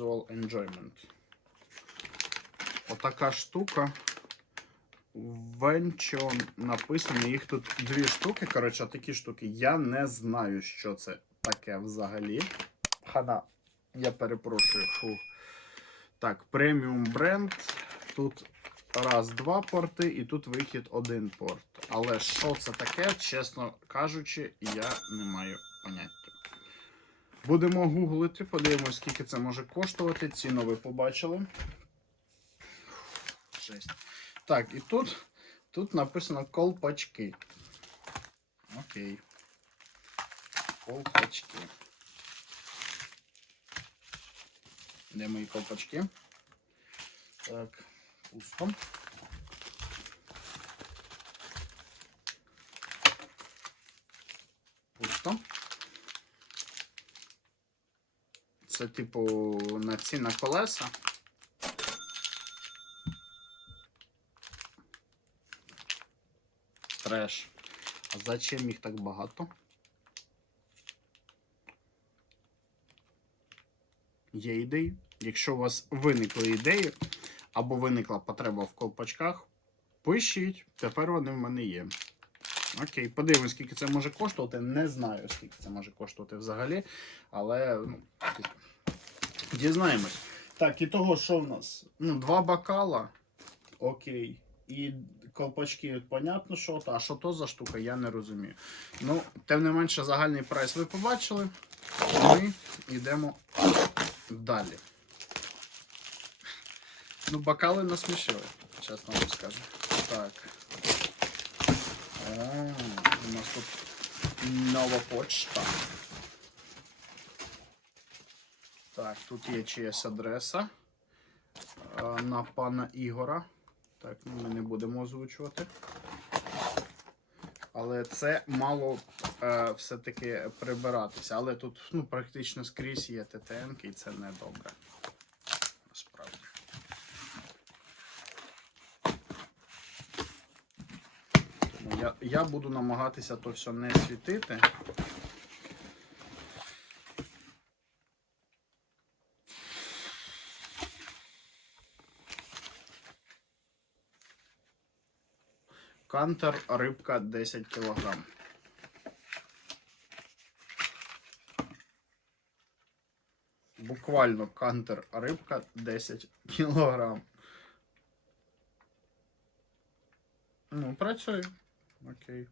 Visual Enjoyment. Отака штука. Венчо написано, їх тут дві штуки. Коротше, такі штуки. Я не знаю, що це таке взагалі. Хана, я перепрошую. Фу. Так, преміум бренд. Тут раз, два порти, і тут вихід один порт. Але що це таке, чесно кажучи, я не маю поняття. Будемо гуглити, подивимось, скільки це може коштувати. Ціну ви побачили. Жесть. Так, і тут, тут написано колпачки. Окей. Колпачки. Де мої колпачки? Так, пусто. Пусто. Це, типу, на ці на колеса. Треш. А зачем їх так багато? Є ідеї. Якщо у вас виникли ідеї або виникла потреба в колпачках, пишіть. Тепер вони в мене є. Окей, подивимось, скільки це може коштувати. Не знаю, скільки це може коштувати взагалі. Але ну, дізнаємось. Так, і того, що в нас? Ну, два бокала. Окей. І колпачки, понятно, що то, а що то за штука, я не розумію. Ну, тим не менше, загальний прайс ви побачили. Ми йдемо далі. Ну, бокали насмішили, чесно вам скажу. Так. О, у нас тут нова почта. Так, тут є чиясь адреса на пана Ігора. Так, ну, ми не будемо озвучувати. Але це мало е, все-таки прибиратися. Але тут ну, практично скрізь є ТТН, і це не добре. Насправді. Тому я, я буду намагатися то все не світити. Кантер рибка 10 кг. Буквально кантер рибка 10 кг. Ну, працює. Окей.